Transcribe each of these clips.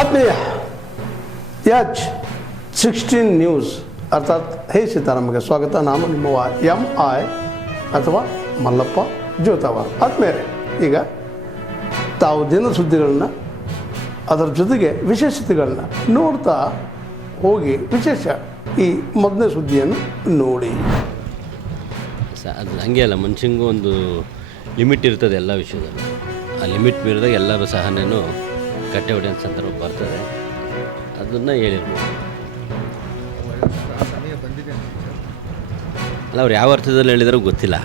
ಆತ್ಮೀಯ H16 news ಅರ್ಥಾತ್ ಹೇ ಸೀತಾರಾಮಗೆ ಸ್ವಾಗತ. ನಾನು ನಿಮ್ಮ MI ಅಥವಾ ಮಲ್ಲಪ್ಪ ಜೋತಾವಾರ. ಆದ್ಮೇಲೆ ಈಗ ತಾವು ದಿನ ಸುದ್ದಿಗಳನ್ನ ಅದರ ಜೊತೆಗೆ ವಿಶೇಷತೆಗಳನ್ನ ನೋಡ್ತಾ ಹೋಗಿ ವಿಶೇಷ ಈ ಮೊದಲನೇ ಸುದ್ದಿಯನ್ನು ನೋಡಿ. ಅದು ಹಂಗೆ ಅಲ್ಲ, ಮನುಷ್ಯಂಗೂ ಒಂದು ಲಿಮಿಟ್ ಇರ್ತದೆ ಎಲ್ಲ ವಿಷಯದಲ್ಲಿ. ಆ ಲಿಮಿಟ್ ಮೀರಿದಾಗ ಎಲ್ಲರೂ ಸಹನೇನು ಕಟ್ಟೆ ಹೊಡೆಯೋ ಸಂದರ್ಭ ಬರ್ತದೆ. ಅದನ್ನು ಹೇಳಿರ್ಬೋದು. ಅಲ್ಲ, ಅವ್ರು ಯಾವ ಅರ್ಥದಲ್ಲಿ ಹೇಳಿದಾರೋ ಗೊತ್ತಿಲ್ಲ.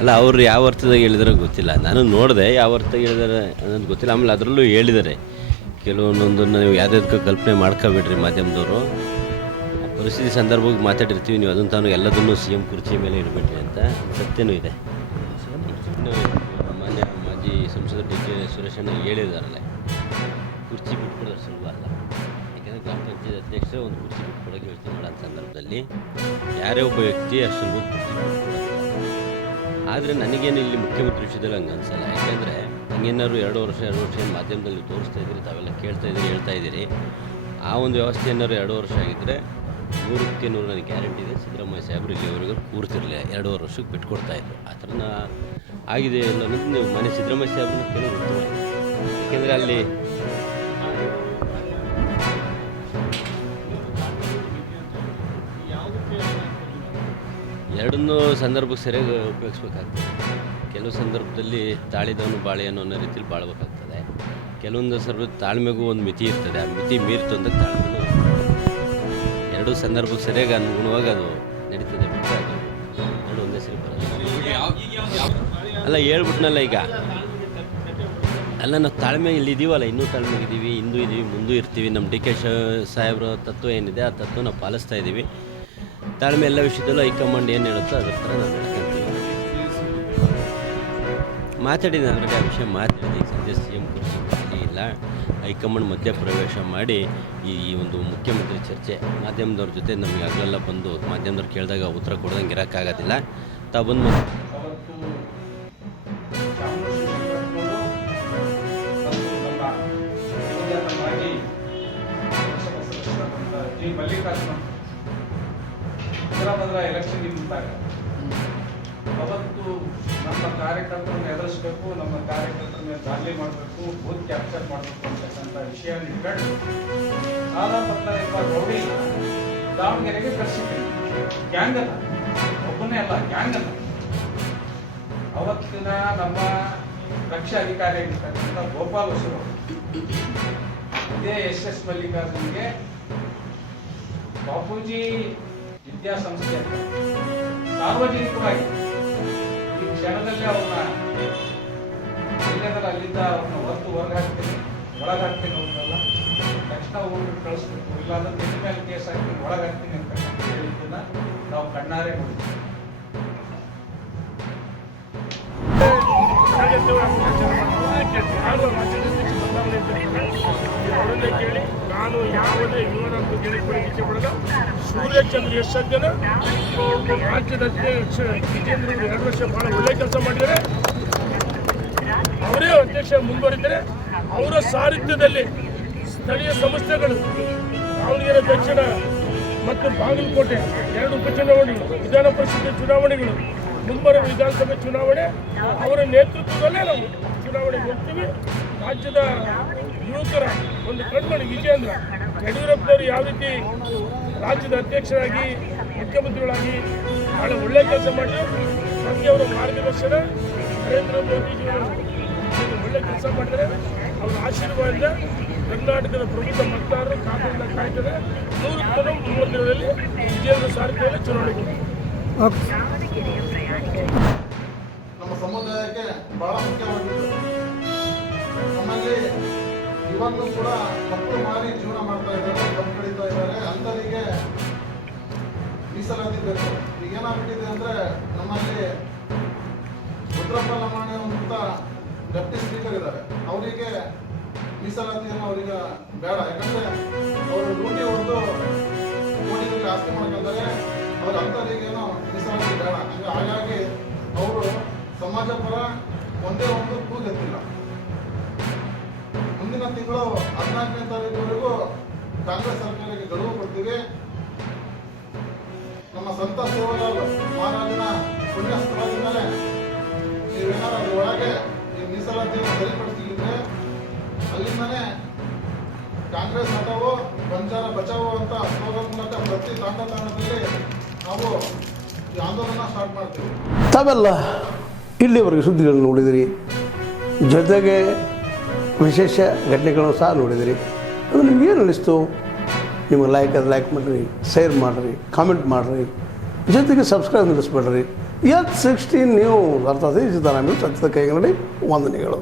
ಅಲ್ಲ, ಅವ್ರು ಯಾವ ಅರ್ಥದಾಗ ಹೇಳಿದಾರೋ ಗೊತ್ತಿಲ್ಲ. ನಾನು ನೋಡಿದೆ ಯಾವ ಅರ್ಥ ಹೇಳಿದಾರೆ ಅನ್ನೋದು ಗೊತ್ತಿಲ್ಲ. ಆಮೇಲೆ ಅದರಲ್ಲೂ ಹೇಳಿದ್ದಾರೆ ಕೆಲವೊಂದೊಂದನ್ನು ನೀವು ಯಾವುದಕ್ಕೂ ಕಲ್ಪನೆ ಮಾಡ್ಕೊಬಿಡ್ರಿ ಮಾಧ್ಯಮದವರು. ಪರಿಸ್ಥಿತಿ ಸಂದರ್ಭಕ್ಕೆ ಮಾತಾಡಿರ್ತೀವಿ, ನೀವು ಅದನ್ನು ತಾನು ಎಲ್ಲದನ್ನು CM ಕುರ್ಚಿ ಮೇಲೆ ಇಡಬೇಡ್ರಿ ಅಂತ. ಸತ್ಯನೂ ಇದೆ. ಮಾನ್ಯ ಮಾಜಿ ಸಂಸದರು DK ಸುರೇಶಣ್ಣ ಹೇಳಿದಾರಲ್ಲ, ಕುರ್ಚಿ ಬಿಟ್ಕೊಡೋದು ಸುಲಭ ಅಲ್ಲ. ಯಾಕೆಂದರೆ ಗ್ರಾಮ ಪಂಚಾಯತ್ ಅಧ್ಯಕ್ಷರೇ ಒಂದು ಕುರ್ಚಿ ಬಿಟ್ಕೊಡೋಕ್ಕೆ ಯೋಚನೆ ಮಾಡೋ ಸಂದರ್ಭದಲ್ಲಿ ಯಾರೇ ಒಬ್ಬ ವ್ಯಕ್ತಿ ಅಷ್ಟು ಸುಲಭ ಕುರ್ಚಿ ಬಿಟ್ಕೊಡೋದಿಲ್ಲ. ಆದರೆ ನನಗೇನು ಇಲ್ಲಿ ಮುಖ್ಯಮಂತ್ರಿ ವಿಷಯದಲ್ಲಿ ಹಂಗೆ ಅನಿಸಲ್ಲ. ಯಾಕೆಂದರೆ ಹಂಗೇನಾದ್ರು 2 ವರ್ಷ ಮಾಧ್ಯಮದಲ್ಲಿ ತೋರಿಸ್ತಾ ಇದ್ದೀರಿ, ತಾವೆಲ್ಲ ಕೇಳ್ತಾ ಇದ್ದೀರಿ, ಹೇಳ್ತಾ ಇದ್ದೀರಿ. ಆ ಒಂದು ವ್ಯವಸ್ಥೆ ಏನಾದ್ರು 2 ವರ್ಷ ಆಗಿದ್ದರೆ 100ಕ್ಕೆ 100 ನನಗೆ ಗ್ಯಾರಂಟಿ ಇದೆ ಸಿದ್ದರಾಮಯ್ಯ ಸಾಹೇಬರು ಇಲ್ಲಿವರೆಗೂ ಕೂರ್ತಿರಲಿಲ್ಲ. 2 ವರ್ಷಕ್ಕೆ ಬಿಟ್ಕೊಡ್ತಾಯಿದ್ರು. ಆ ಥರನ ಆಗಿದೆ ಇಲ್ಲ ಅನ್ನೋದು ನೀವು ಮನೆ ಸಿದ್ದರಾಮಯ್ಯ ಸಾಹೇಬ್ರನ್ನ ಕೇಳೋದು ಉತ್ತಮವಾಗಿದೆ. ಯಾಕೆಂದರೆ ಅಲ್ಲಿ ಎರಡನ್ನೂ ಸಂದರ್ಭಕ್ಕೆ ಸರಿಯಾಗಿ ಉಪಯೋಗಿಸ್ಬೇಕಾಗ್ತದೆ. ಕೆಲವು ಸಂದರ್ಭದಲ್ಲಿ ತಾಳಿದವನು ಬಾಳೆಯನ್ನು ಅನ್ನೋ ರೀತಿಯಲ್ಲಿ ಬಾಳ್ಬೇಕಾಗ್ತದೆ. ಕೆಲವೊಂದು ಸಂದರ್ಭದಲ್ಲಿ ತಾಳ್ಮೆಗೂ ಒಂದು ಮಿತಿ ಇರ್ತದೆ. ಆ ಮಿತಿ ಮೀರಿತು ಅಂದರೆ ತಾಳ್ಮೆನೂ ಎರಡೂ ಸಂದರ್ಭಕ್ಕೆ ಸರಿಯಾಗಿ ಅನುಗುಣವಾಗಿ ಅದು ನಡೀತದೆ. ಬಿಟ್ಟರೆ ಅದು ಎರಡು ಒಂದೇ ಸರಿ ಬರೋದು. ಅಲ್ಲ, ಹೇಳ್ಬಿಟ್ನಲ್ಲ ಈಗ. ಅಲ್ಲ, ನಾವು ತಾಳ್ಮೆ ಇಲ್ಲಿದ್ದೀವಲ್ಲ, ಇನ್ನೂ ತಾಳ್ಮೆಗಿದ್ದೀವಿ, ಇಂದು ಇದ್ದೀವಿ, ಮುಂದೂ ಇರ್ತೀವಿ. ನಮ್ಮ DK ಸಾಹೇಬ್ರ ತತ್ವ ಏನಿದೆ ಆ ತತ್ವ ನಾವು ಪಾಲಿಸ್ತಾ ಇದ್ದೀವಿ. ತಾಳ್ಮೆ ಎಲ್ಲ ವಿಷಯದಲ್ಲೂ ಹೈಕಮಾಂಡ್ ಏನು ಹೇಳುತ್ತೋ ಅದ್ರ ಥರ ನಾವು ನಡ್ಕೊಂತೀವಿ. ಮಾತಾಡಿದ ಆಲ್ರೆಡಿ ಆ ವಿಷಯ ಮಾತಾಡಿದೆ. ಈಗ ಸದ್ಯ CM ಕುರ್ಚಿ ಖಾಲಿ ಇಲ್ಲ. ಹೈಕಮಾಂಡ್ ಮಧ್ಯಪ್ರವೇಶ ಮಾಡಿ ಈ ಒಂದು ಮುಖ್ಯಮಂತ್ರಿ ಚರ್ಚೆ ಮಾಧ್ಯಮದವ್ರ ಜೊತೆ ನಮಗೆ ಆಗಲೆಲ್ಲ ಬಂದು ಮಾಧ್ಯಮದವ್ರು ಕೇಳಿದಾಗ ಉತ್ತರ ಕೊಡ್ದಂಗೆ ಇರೋಕ್ಕಾಗೋದಿಲ್ಲ. ತಾವು ಬಂದು ಎಲೆಕ್ಷನ್ ನಿಂತಾಗ ಅವತ್ತು ನಮ್ಮ ಕಾರ್ಯಕರ್ತರನ್ನು ಎದುರಿಸಬೇಕು, ನಮ್ಮ ಕಾರ್ಯಕರ್ತರನ್ನ ದಾಳಿ ಮಾಡಬೇಕು, ಬೂತ್ ಕ್ಯಾಪ್ಚರ್ ಮಾಡಬೇಕು ಅಂತಕ್ಕಂಥ ವಿಷಯ ಇಟ್ಕೊಂಡು ಸಾಲ ರೌಡಿ ದಾವಣಗೆರೆಗೆ ಕರೆಸಿದ್ದೀನಿ. ಗ್ಯಾಂಗ್ ಅಲ್ಲ, ಒಬ್ಬನೇ ಅಲ್ಲ, ಗ್ಯಾಂಗ್ ಅಲ್ಲ. ಅವತ್ತಿನ ನಮ್ಮ ರಕ್ಷಾ ಅಧಿಕಾರಿ ಆಗಿರ್ತಕ್ಕಂಥ ಗೋಪಾಲ್ ಹೊಸರು ಇದೇ SS ಮಲ್ಲಿಕಾರ್ಜುನ್ಗೆ ಬಾಪೂಜಿ ವಿದ್ಯಾಸಂಸ್ಥೆ ಅಂತ ಸಾರ್ವಜನಿಕವಾಗಿ ಈ ಕ್ಷಣದಲ್ಲಿ ಅವ್ರನ್ನ ಇಲ್ಲದಲ್ಲ ಅಲ್ಲಿಂದ ಅವ್ರನ್ನ ಹೊರಗೆ ಹಾಕ್ತೀನಿ, ಒಳಗೆ ಹಾಕ್ತೀನಿ, ಅವ್ರನ್ನೆಲ್ಲ ತಕ್ಷಣ ಊರಿಗೆ ಕಳಿಸ್ಬೇಕು, ಇಲ್ಲಾಂದ್ರೆ ನಿನ್ನ ಮೇಲೆ ಕೇಸ್ ಹಾಕ್ತೀನಿ, ಒಳಗೆ ಹಾಕ್ತೀನಿ ಅಂತ ಹೇಳಿದ್ದನ್ನ ನಾವು ಕಣ್ಣಾರೆ ನೋಡಿದ್ವಿ. ಅವರನ್ನೇ ಕೇಳಿ ನಾನು ಯಾವುದೇ ವಿವರ ಇಚ್ಛೆ ಪಡಲ್ಲ. ಸೂರ್ಯಚಂದ್ರ ಎಷ್ಟು ಜನ ರಾಜ್ಯದ ಅಧ್ಯಕ್ಷ ವಿಜೇಂದ್ರ 2 ವರ್ಷ ಬಹಳ ಒಳ್ಳೆ ಕೆಲಸ ಮಾಡಿದ್ದಾರೆ. ಅವರೇ ಅಧ್ಯಕ್ಷ ಮುಂದುವರಿದರೆ ಅವರ ಸಾರಥ್ಯದಲ್ಲಿ ಸ್ಥಳೀಯ ಸಂಸ್ಥೆಗಳು ದಾವಣಗೆರೆ ದಕ್ಷಿಣ ಮತ್ತು ಬಾಗಲಕೋಟೆ 2 ಉಪಚುನಾವಣೆಗಳು, ವಿಧಾನ ಪರಿಷತ್ ಚುನಾವಣೆಗಳು, ಮುಂಬರುವ ವಿಧಾನಸಭೆ ಚುನಾವಣೆ ಅವರ ನೇತೃತ್ವದಲ್ಲೇ ನಾವು ಚುನಾವಣೆಗೆ ಹೋಗ್ತೀವಿ. ರಾಜ್ಯದ ಯುವಕರ ಒಂದು ಕಣ್ಮಣಿ ವಿಜೇಂದ್ರ ಯಡಿಯೂರಪ್ಪನವರು ಯಾವ ರೀತಿ ರಾಜ್ಯದ ಅಧ್ಯಕ್ಷರಾಗಿ ಮುಖ್ಯಮಂತ್ರಿಗಳಾಗಿ ಬಹಳ ಒಳ್ಳೆಯ ಕೆಲಸ ಮಾಡಿದರು. ನಮಗೆ ಅವರ ಮಾರ್ಗದರ್ಶನ, ನರೇಂದ್ರ ಮೋದಿಜಿಯವರು ಒಳ್ಳೆ ಕೆಲಸ ಮಾಡಿದರೆ ಅವರ ಆಶೀರ್ವಾದದಿಂದ ಕರ್ನಾಟಕದ ಪ್ರಮುಖ ಮತದಾರರು ಕಾನೂನಿನ ಕಾಯ್ತಾರೆ. 100 ದಿನದಲ್ಲಿ ವಿಜೇಂದ್ರ ಸಾರಥ್ಯದಲ್ಲಿ ಚುನಾವಣೆಗೆ ನಮ್ಮ ಸಮುದಾಯಕ್ಕೆ ಬಹಳ ಮುಖ್ಯವಾಗಿತ್ತು. ನಮ್ಮಲ್ಲಿ ಇವಾಗಲೂ ಕೂಡ ಕಪ್ಪು ಮಾರಿ ಜೀವನ ಮಾಡ್ತಾ ಇದ್ದಾರೆ, ಕಪ್ಪು ಕಳೀತಾ ಇದ್ದಾರೆ. ಅಂಥವರಿಗೆ ಮೀಸಲಾತಿ ಬೇಕು. ಈಗ ಏನಾಗ್ಬಿಟ್ಟಿದೆ ಅಂದರೆ ನಮ್ಮಲ್ಲಿ ರುದ್ರಪ್ಪ ಲಮಾಣಿ ಅಂತ ಡೆಪ್ಟಿ ಸ್ಪೀಕರ್ ಇದ್ದಾರೆ, ಅವರಿಗೆ ಮೀಸಲಾತಿಯನ್ನು ಅವರಿಗೆ ಬೇಡ. ಯಾಕಂದರೆ ಅವರು ಲೂಟಿ ಹೊಡೆದು ಕೋಟಿಗಳಿಗೆ ಆಸ್ತಿ ಮಾಡ್ಕೊಂಡಾರೆ. ಅವ್ರ ಅಂಥವರಿಗೇನೋ ಮೀಸಲಾತಿ ಬೇಡ. ಹಾಗಾಗಿ ಅವರು ಸಮಾಜ ಪರ ಒಂದೇ ಒಂದು ಕೂಗೆತ್ತಿಲ್ಲ. ಮುಂದಿನ ಮುಂದಿನ ತಿಂಗಳು 14ನೇ ತಾರೀಕುವರೆಗೂ ಕಾಂಗ್ರೆಸ್ ಸರ್ಕಾರಕ್ಕೆ ಗಡುವು ಕೊಡ್ತೀವಿ. ನಮ್ಮ ಸಂತ ಸೇವಾಲಾಲ್ ಮಹಾರಾಜನ ಪುಣ್ಯ ಸ್ಥಳದಿಂದಲೇ ನೀವೇನಾದ್ರು ಅದ್ರ ಒಳಗೆ ಈ ಮೀಸಲಾತಿಯನ್ನು ಸರಿಪಡಿಸಲಿದ್ರೆ ಅಲ್ಲಿಂದನೇ ಕಾಂಗ್ರೆಸ್ ಹಠವೋ ಬಂಜಾರ ಬಚಾವೋ ಅಂತ ಸ್ಲೋಗನ್ ಮೂಲಕ ಪ್ರತಿ ತಾಂಡದಲ್ಲಿ ನಾವು ಈ ಆಂದೋಲನ ಸ್ಟಾರ್ಟ್ ಮಾಡ್ತೀವಿ. ತಾವೆಲ್ಲ ಇಲ್ಲಿವರೆಗೆ ಸುದ್ದಿಗಳನ್ನು ನೋಡಿದಿರಿ, ಜೊತೆಗೆ ವಿಶೇಷ ಘಟನೆಗಳನ್ನು ಸಹ ನೋಡಿದಿರಿ. ಅದು ನಿಮ್ಗೇನು ಅನ್ನಿಸ್ತು? ನಿಮಗೆ ಲೈಕ್ ಮಾಡಿರಿ, ಶೇರ್ ಮಾಡಿರಿ, ಕಾಮೆಂಟ್ ಮಾಡಿರಿ, ಜೊತೆಗೆ ಸಬ್ಸ್ಕ್ರೈಬ್ ನಿಲ್ಲಿಸ್ಬೇಡ್ರಿ. H16 ನ್ಯೂಸ್ ಅರ್ಥಾತ್ ಈ ಸಿದ್ದರಾಮಯ್ಯ ಸತ್ಯದ ಕೈಗನ್ನಡಿ ವಂದನೆಗಳು.